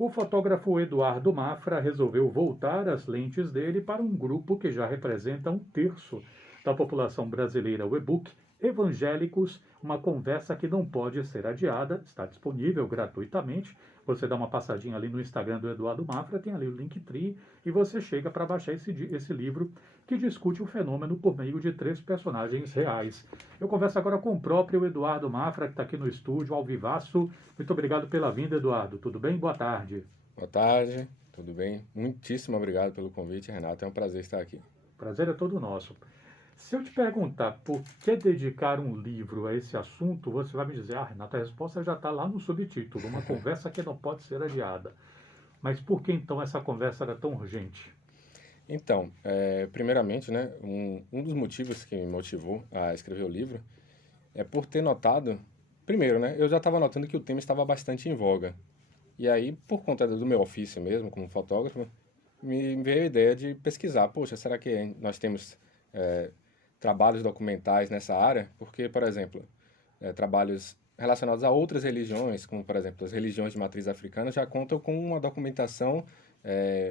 O fotógrafo Eduardo Mafra resolveu voltar as lentes dele para um grupo que já representa um terço da população brasileira, o e-book Evangélicos, uma conversa que não pode ser adiada, está disponível gratuitamente. Você dá uma passadinha ali no Instagram do Eduardo Mafra, tem ali o Linktree, e você chega para baixar esse livro que discute o fenômeno por meio de 3 personagens reais. Eu converso agora com o próprio Eduardo Mafra, que está aqui no estúdio, ao vivaço. Muito obrigado pela vinda, Eduardo. Tudo bem? Boa tarde. Boa tarde, tudo bem? Muitíssimo obrigado pelo convite, Renato. É um prazer estar aqui. Prazer é todo nosso. Se eu te perguntar por que dedicar um livro a esse assunto, você vai me dizer, Renato, a resposta já está lá no subtítulo, uma conversa que não pode ser adiada. Mas por que então essa conversa era tão urgente? Então, primeiramente, né, um dos motivos que me motivou a escrever o livro é por ter notado, primeiro, né, eu já estava notando que o tema estava bastante em voga. E aí, por conta do meu ofício mesmo, como fotógrafo, me veio a ideia de pesquisar, poxa, será que nós temos trabalhos documentais nessa área? Porque, por exemplo, trabalhos relacionados a outras religiões, como, por exemplo, as religiões de matriz africana, já contam com uma documentação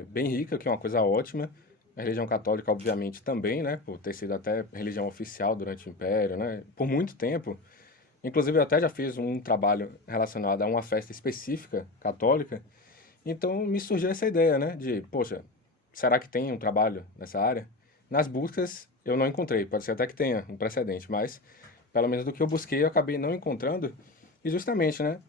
bem rica, que é uma coisa ótima. A religião católica, obviamente, também, né, por ter sido até religião oficial durante o Império, né, por muito tempo. Inclusive, eu até já fiz um trabalho relacionado a uma festa específica católica. Então, me surgiu essa ideia, né, de, poxa, será que tem um trabalho nessa área? Nas buscas, eu não encontrei. Pode ser até que tenha um precedente, mas, pelo menos do que eu busquei, eu acabei não encontrando. E justamente, né,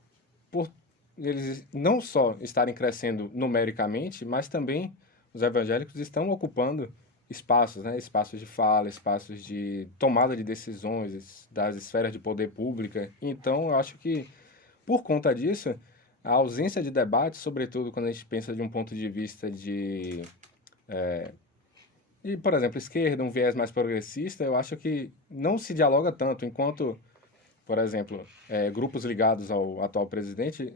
por eles não só estarem crescendo numericamente, mas também os evangélicos estão ocupando espaços, né, espaços de fala, espaços de tomada de decisões das esferas de poder pública. Então, eu acho que, por conta disso, a ausência de debate, sobretudo quando a gente pensa de um ponto de vista por exemplo, esquerda, um viés mais progressista, eu acho que não se dialoga tanto, enquanto, por exemplo, grupos ligados ao atual presidente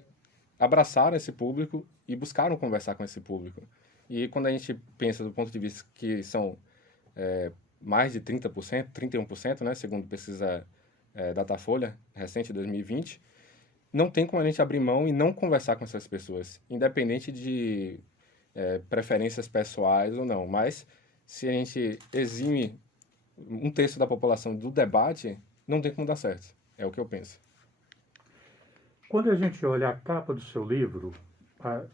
abraçaram esse público e buscaram conversar com esse público. E quando a gente pensa do ponto de vista que são mais de 30%, 31%, né, segundo pesquisa Datafolha, recente, 2020, não tem como a gente abrir mão e não conversar com essas pessoas, independente de preferências pessoais ou não. Mas se a gente exime um terço da população do debate, não tem como dar certo. É o que eu penso. Quando a gente olha a capa do seu livro, a-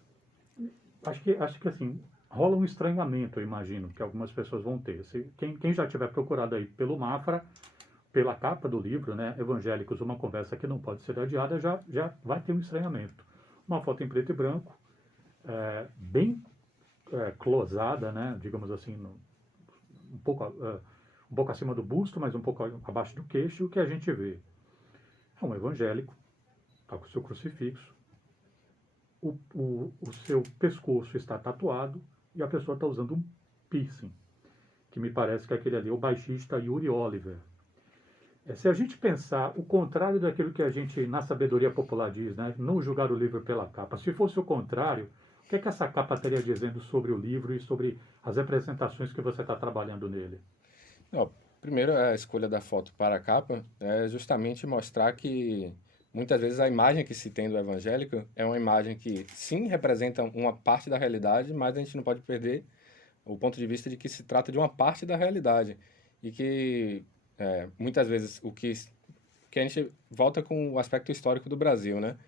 acho que assim, rola um estranhamento, eu imagino, que algumas pessoas vão ter. Quem já tiver procurado aí pelo Mafra, pela capa do livro, né, Evangélicos, uma conversa que não pode ser adiada, já vai ter um estranhamento. Uma foto em preto e branco, bem closada, né, digamos assim, um pouco, um pouco acima do busto, mas um pouco abaixo do queixo, o que a gente vê é um evangélico, está com o seu crucifixo, o seu pescoço está tatuado e a pessoa está usando um piercing, que me parece que aquele ali é o baixista Yuri Oliver. Se a gente pensar o contrário daquilo que a gente, na sabedoria popular, diz, né? Não julgar o livro pela capa. Se fosse o contrário, o que é que essa capa estaria dizendo sobre o livro e sobre as representações que você está trabalhando nele? Não, primeiro, a escolha da foto para a capa é justamente mostrar que muitas vezes a imagem que se tem do evangélico é uma imagem que sim representa uma parte da realidade, mas a gente não pode perder o ponto de vista de que se trata de uma parte da realidade e que muitas vezes que a gente volta com o aspecto histórico do Brasil, né?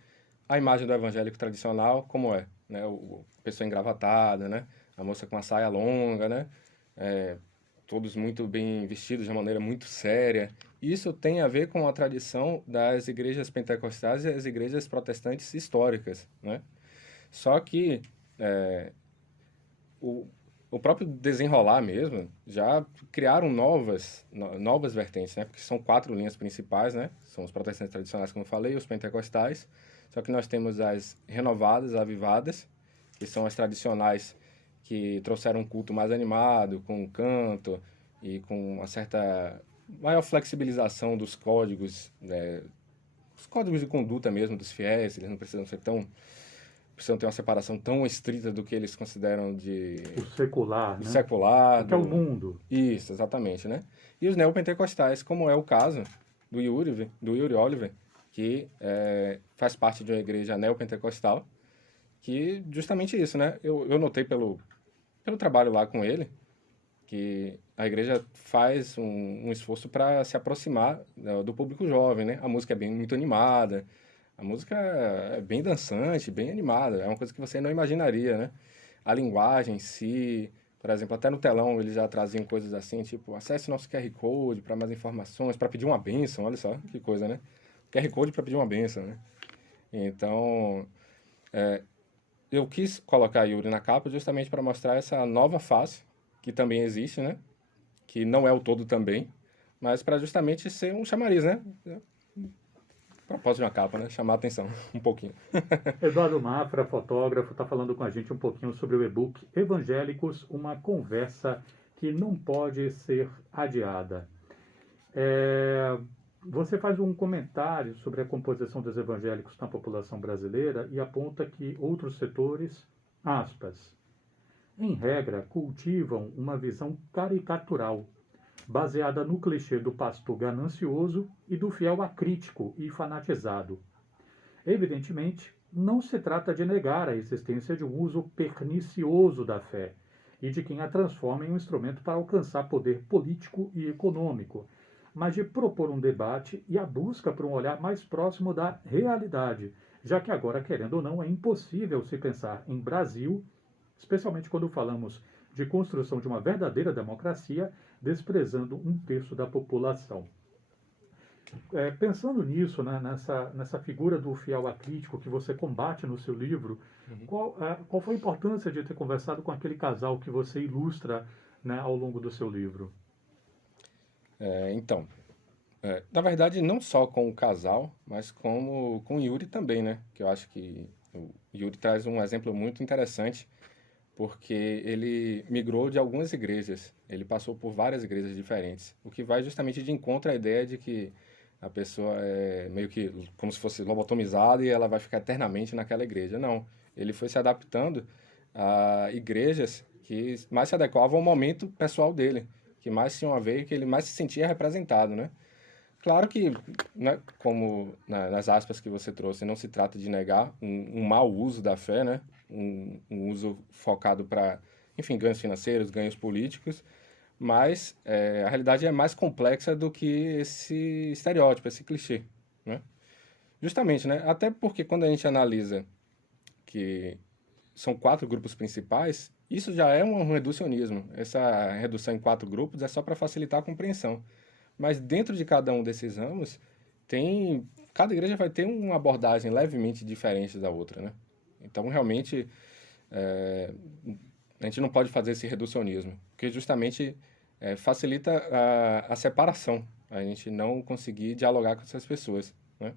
A imagem do evangélico tradicional, como é, né? A pessoa engravatada, né? A moça com a saia longa, né? Todos muito bem vestidos de uma maneira muito séria. Isso tem a ver com a tradição das igrejas pentecostais e as igrejas protestantes históricas, né? Só que o, o próprio desenrolar mesmo já criaram novas vertentes, né? Porque são 4 linhas principais, né? São os protestantes tradicionais, como eu falei, os pentecostais. Só que nós temos as renovadas, avivadas, que são as tradicionais que trouxeram um culto mais animado, com canto e com uma certa maior flexibilização dos códigos, né? Os códigos de conduta mesmo dos fiéis, eles não precisam ter uma separação tão estrita do que eles consideram de O secular, do né? secular, O que é o do... mundo? Isso, exatamente, né? E os neopentecostais, como é o caso do Yuri Oliver, que faz parte de uma igreja neopentecostal, que justamente isso, né? Eu notei pelo trabalho lá com ele, que a igreja faz um esforço para se aproximar do público jovem, né? A música é bem muito animada, a música é bem dançante, bem animada, é uma coisa que você não imaginaria, né? A linguagem em si, por exemplo, até no telão eles já traziam coisas assim, tipo, acesse nosso QR Code para mais informações, para pedir uma bênção, olha só que coisa, né? QR Code para pedir uma bênção, né? Então, eu quis colocar Yuri na capa justamente para mostrar essa nova face que também existe, né? Que não é o todo também, mas para justamente ser um chamariz, né? Propósito de uma capa, né? Chamar a atenção um pouquinho. Eduardo Mafra, fotógrafo, está falando com a gente um pouquinho sobre o e-book Evangélicos, uma conversa que não pode ser adiada. É, você faz um comentário sobre a composição dos evangélicos na população brasileira e aponta que outros setores, aspas, em regra, cultivam uma visão caricatural, baseada no clichê do pastor ganancioso e do fiel acrítico e fanatizado. Evidentemente, não se trata de negar a existência de um uso pernicioso da fé e de quem a transforma em um instrumento para alcançar poder político e econômico, mas de propor um debate e a busca por um olhar mais próximo da realidade, já que agora, querendo ou não, é impossível se pensar em Brasil, especialmente quando falamos de construção de uma verdadeira democracia, desprezando um terço da população. Pensando nisso, né, nessa figura do fiel acrítico que você combate no seu livro, qual foi a importância de ter conversado com aquele casal que você ilustra, né, ao longo do seu livro? Então, na verdade, não só com o casal, mas como com o Yuri também, né? Que eu acho que o Yuri traz um exemplo muito interessante, porque ele migrou de algumas igrejas, ele passou por várias igrejas diferentes, o que vai justamente de encontro à ideia de que a pessoa é meio que como se fosse lobotomizada e ela vai ficar eternamente naquela igreja. Não, ele foi se adaptando a igrejas que mais se adequavam ao momento pessoal dele, que mais tinham a ver, que ele mais se sentia representado, né? Claro que, né, como nas aspas que você trouxe, não se trata de negar um mau uso da fé, né? Um uso focado para, enfim, ganhos financeiros, ganhos políticos, mas a realidade é mais complexa do que esse estereótipo, esse clichê, né? Justamente, né? Até porque quando a gente analisa que são 4 grupos principais, isso já é um reducionismo. Essa redução em 4 grupos é só para facilitar a compreensão. Mas dentro de cada um desses ramos, cada igreja vai ter uma abordagem levemente diferente da outra, né? Então, realmente, é, a gente não pode fazer esse reducionismo, porque justamente facilita a separação, a gente não conseguir dialogar com essas pessoas, né?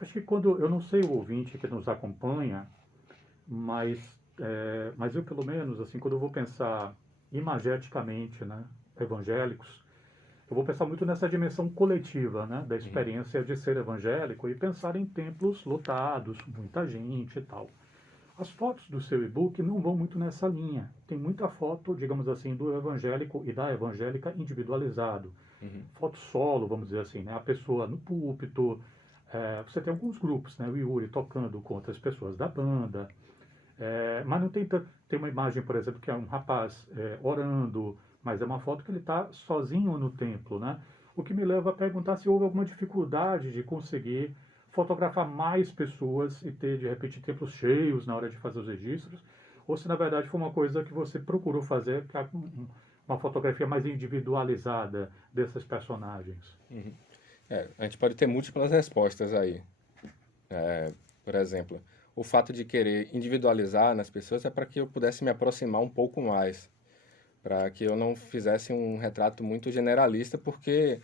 Acho que quando, eu não sei o ouvinte que nos acompanha, mas, mas eu pelo menos, assim, quando eu vou pensar imageticamente, né, evangélicos, eu vou pensar muito nessa dimensão coletiva, né, da Uhum. experiência de ser evangélico e pensar em templos lotados, muita gente e tal. As fotos do seu e-book não vão muito nessa linha. Tem muita foto, digamos assim, do evangélico e da evangélica individualizado. Uhum. Foto solo, vamos dizer assim, né? A pessoa no púlpito. Você tem alguns grupos, né? O Yuri tocando com outras pessoas da banda. Mas não tem tanto. Tem uma imagem, por exemplo, que é um rapaz orando, mas é uma foto que ele está sozinho no templo, né? O que me leva a perguntar se houve alguma dificuldade de conseguir fotografar mais pessoas e ter, de repente, templos cheios na hora de fazer os registros, ou se na verdade foi uma coisa que você procurou fazer, que é uma fotografia mais individualizada dessas personagens. Uhum. A gente pode ter múltiplas respostas aí. Por exemplo, o fato de querer individualizar nas pessoas é para que eu pudesse me aproximar um pouco mais, para que eu não fizesse um retrato muito generalista, porque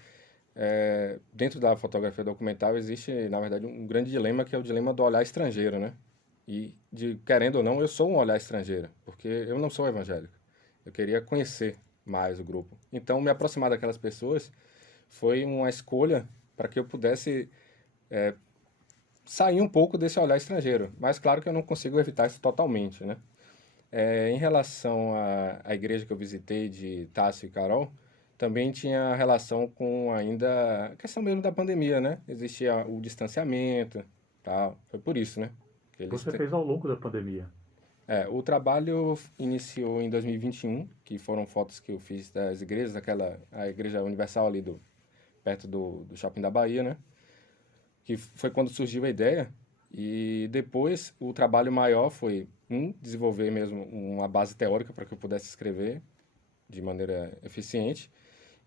dentro da fotografia documental existe, na verdade, um grande dilema que é o dilema do olhar estrangeiro, né? E, querendo ou não, eu sou um olhar estrangeiro, porque eu não sou evangélico. Eu queria conhecer mais o grupo. Então, me aproximar daquelas pessoas foi uma escolha para que eu pudesse sair um pouco desse olhar estrangeiro. Mas, claro que eu não consigo evitar isso totalmente, né? Em relação à igreja que eu visitei de Tássio e Carol, também tinha relação com ainda a questão mesmo da pandemia, né? Existia o distanciamento, tal. Foi por isso, né? Eles Você te- fez ao longo da pandemia. o trabalho iniciou em 2021, que foram fotos que eu fiz das igrejas, a Igreja Universal ali perto do Shopping da Bahia, né? Que foi quando surgiu a ideia. E depois o trabalho maior foi, desenvolver mesmo uma base teórica para que eu pudesse escrever de maneira eficiente.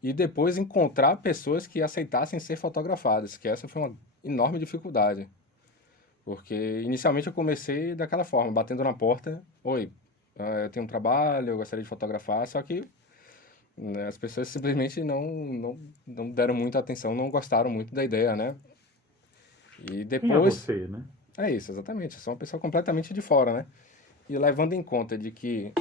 E depois encontrar pessoas que aceitassem ser fotografadas, que essa foi uma enorme dificuldade. Porque inicialmente eu comecei daquela forma, batendo na porta, oi, eu tenho um trabalho, eu gostaria de fotografar, só que, né, as pessoas simplesmente não deram muita atenção, não gostaram muito da ideia, né? E Quem é depois, você, né? é isso, exatamente, eu sou uma pessoa completamente de fora, né? E levando em conta de que,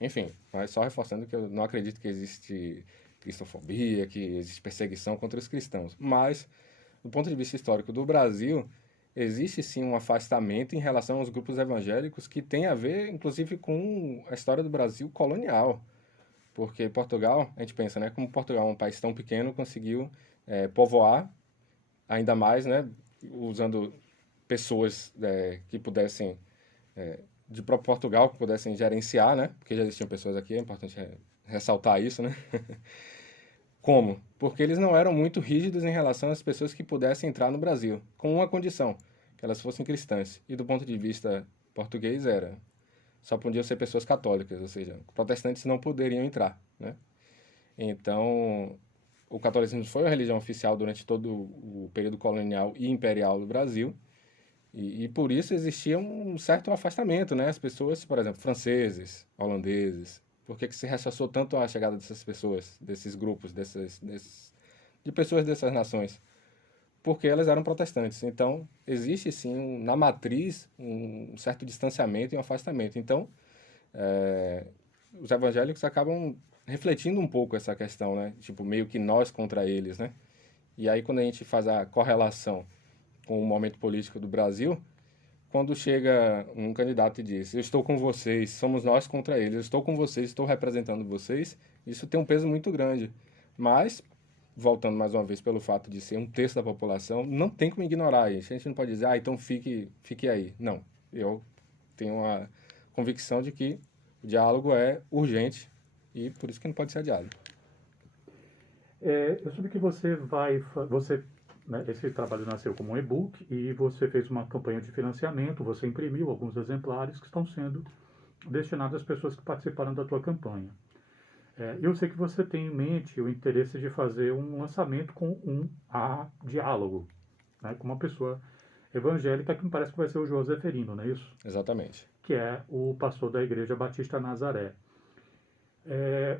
enfim, mas só reforçando que eu não acredito que existe cristofobia, que existe perseguição contra os cristãos, mas do ponto de vista histórico do Brasil, existe sim um afastamento em relação aos grupos evangélicos que tem a ver, inclusive, com a história do Brasil colonial. Porque Portugal, a gente pensa, né, como Portugal é um país tão pequeno, conseguiu povoar ainda mais, né, usando pessoas que pudessem, de próprio Portugal, que pudessem gerenciar, né, porque já existiam pessoas aqui, é importante ressaltar isso, né. Como? Porque eles não eram muito rígidos em relação às pessoas que pudessem entrar no Brasil, com uma condição, que elas fossem cristãs. E do ponto de vista português só podiam ser pessoas católicas, ou seja, protestantes não poderiam entrar, né? Então, o catolicismo foi a religião oficial durante todo o período colonial e imperial do Brasil, e por isso existia um certo afastamento, né? As pessoas, por exemplo, franceses, holandeses, por que que se rechaçou tanto a chegada dessas pessoas, desses grupos, de pessoas dessas nações? Porque elas eram protestantes. Então, existe sim, na matriz, um certo distanciamento e um afastamento. Então, os evangélicos acabam refletindo um pouco essa questão, né? Tipo, meio que nós contra eles, né? E aí, quando a gente faz a correlação com o momento político do Brasil, quando chega um candidato e diz: eu estou com vocês, somos nós contra eles, eu estou com vocês, estou representando vocês, isso tem um peso muito grande. Mas, voltando mais uma vez pelo fato de ser um terço da população, não tem como ignorar isso. A gente não pode dizer, então fique aí. Não. Eu tenho uma convicção de que o diálogo é urgente e por isso que não pode ser adiado. Eu soube que né, esse trabalho nasceu como um e-book e você fez uma campanha de financiamento, você imprimiu alguns exemplares que estão sendo destinados às pessoas que participaram da tua campanha. Eu sei que você tem em mente o interesse de fazer um lançamento com um diálogo, né, com uma pessoa evangélica que me parece que vai ser o João Zeferino, não é isso? Exatamente. Que é o pastor da Igreja Batista Nazaré.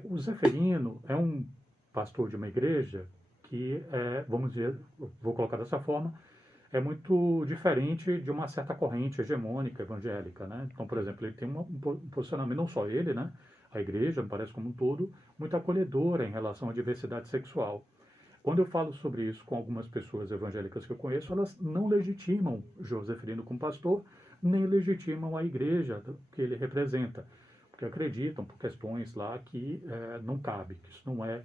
O Zeferino é um pastor de uma igreja que, vamos dizer, vou colocar dessa forma, é muito diferente de uma certa corrente hegemônica evangélica, né? Então, por exemplo, ele tem um posicionamento, não só ele, né? A igreja, me parece como um todo, muito acolhedora em relação à diversidade sexual. Quando eu falo sobre isso com algumas pessoas evangélicas que eu conheço, elas não legitimam Joseferino como pastor, nem legitimam a igreja que ele representa, porque acreditam por questões lá que não cabe, que isso não é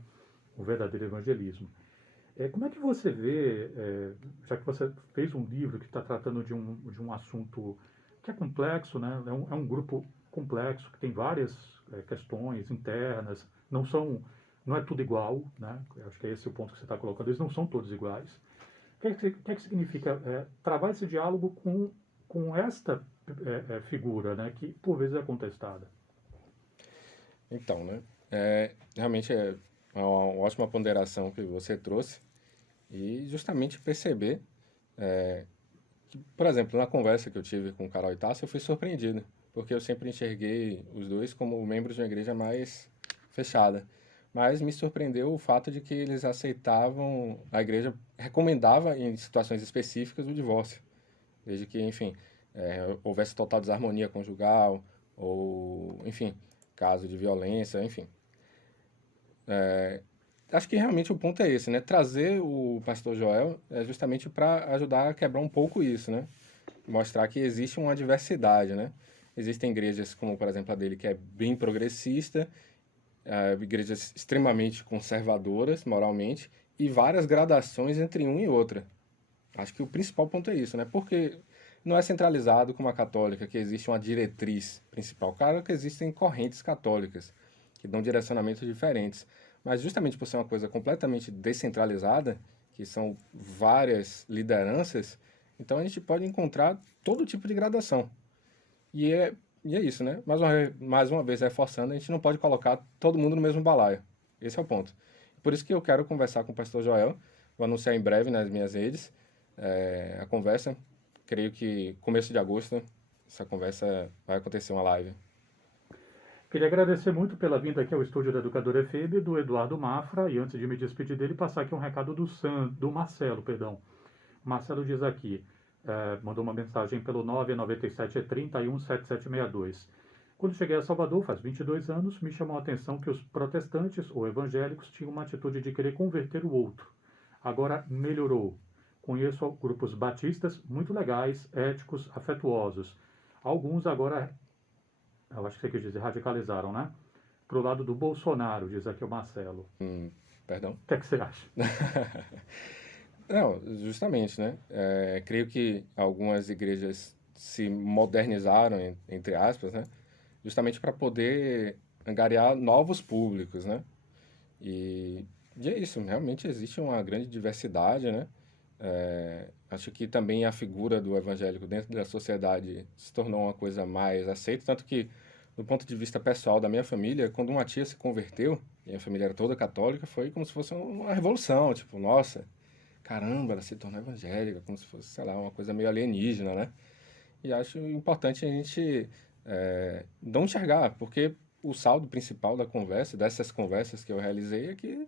o verdadeiro evangelismo. Como é que você vê, já que você fez um livro que está tratando de um assunto que é complexo, né? É um grupo complexo, que tem várias questões internas, não é tudo igual, né? Eu acho que é esse o ponto que você está colocando, eles não são todos iguais. O que significa travar esse diálogo com esta figura, né? Que por vezes é contestada? Então, né? Realmente é uma ótima ponderação que você trouxe e justamente perceber que, por exemplo, na conversa que eu tive com o Carol Itácio, eu fui surpreendido, porque eu sempre enxerguei os dois como membros de uma igreja mais fechada. Mas me surpreendeu o fato de que eles aceitavam, a igreja recomendava em situações específicas o divórcio, desde que, enfim, houvesse total desarmonia conjugal, ou, enfim, caso de violência, enfim. Acho que realmente o ponto é esse, né? Trazer o pastor Joel é justamente para ajudar a quebrar um pouco isso, né? Mostrar que existe uma diversidade, né? Existem igrejas como, por exemplo, a dele, que é bem progressista, igrejas extremamente conservadoras moralmente, e várias gradações entre uma e outra. Acho que o principal ponto é isso, né? Porque Não é centralizado como a católica, que existe uma diretriz principal. Claro que existem correntes católicas, que dão direcionamentos diferentes. Mas justamente por ser uma coisa completamente descentralizada, que são várias lideranças, então a gente pode encontrar todo tipo de gradação. E é, e é isso, né? Mais uma vez, reforçando, a gente não pode colocar todo mundo no mesmo balaio. Esse é o ponto. Por isso que eu quero conversar com o pastor Joel. Vou anunciar em breve nas minhas redes a conversa. Creio que começo de agosto essa conversa vai acontecer uma live. Queria agradecer muito pela vinda aqui ao estúdio da Educadora FM, do Eduardo Mafra, e antes de me despedir dele, passar aqui um recado do Marcelo, perdão. Marcelo diz aqui, mandou uma mensagem pelo 997317762. Quando cheguei a Salvador, faz 22 anos, me chamou a atenção que os protestantes ou evangélicos tinham uma atitude de querer converter o outro. Agora melhorou. Conheço grupos batistas muito legais, éticos, afetuosos. Alguns agora, eu acho que você quer dizer, radicalizaram, né? Pro lado do Bolsonaro, diz aqui o Marcelo. Perdão? O que é que você acha? Não, justamente, né? Creio que algumas igrejas se modernizaram, entre aspas, né? Justamente para poder angariar novos públicos, né? E é isso, realmente existe uma grande diversidade, né? Acho que também a figura do evangélico dentro da sociedade se tornou uma coisa mais aceita, tanto que, do ponto de vista pessoal da minha família, quando uma tia se converteu, e a família era toda católica, foi como se fosse uma revolução, tipo, nossa, caramba, ela se tornou evangélica, como se fosse, sei lá, uma coisa meio alienígena, né? E acho importante a gente não enxergar, porque o saldo principal da conversa, dessas conversas que eu realizei, é que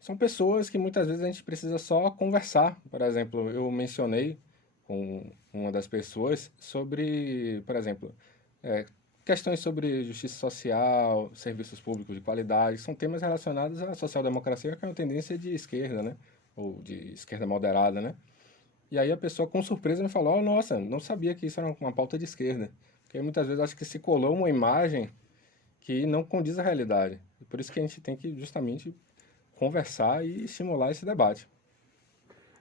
são pessoas que muitas vezes a gente precisa só conversar. Por exemplo, eu mencionei com uma das pessoas sobre, por exemplo, questões sobre justiça social, serviços públicos de qualidade, são temas relacionados à social-democracia, que é uma tendência de esquerda, né? Ou de esquerda moderada, né? E aí a pessoa, com surpresa, me falou, oh, nossa, não sabia que isso era uma pauta de esquerda. Porque muitas vezes acho que se colou uma imagem que não condiz à realidade. E por isso que a gente tem que justamente conversar e estimular esse debate.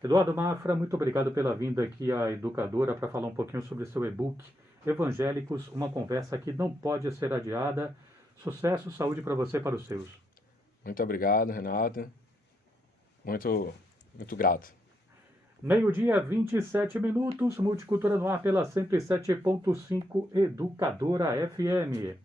Eduardo Mafra, muito obrigado pela vinda aqui à Educadora para falar um pouquinho sobre seu e-book Evangélicos, uma conversa que não pode ser adiada. Sucesso, saúde para você e para os seus. Muito obrigado, Renato. Muito, muito grato. Meio-dia, 27 minutos, Multicultura no ar pela 107.5 Educadora FM.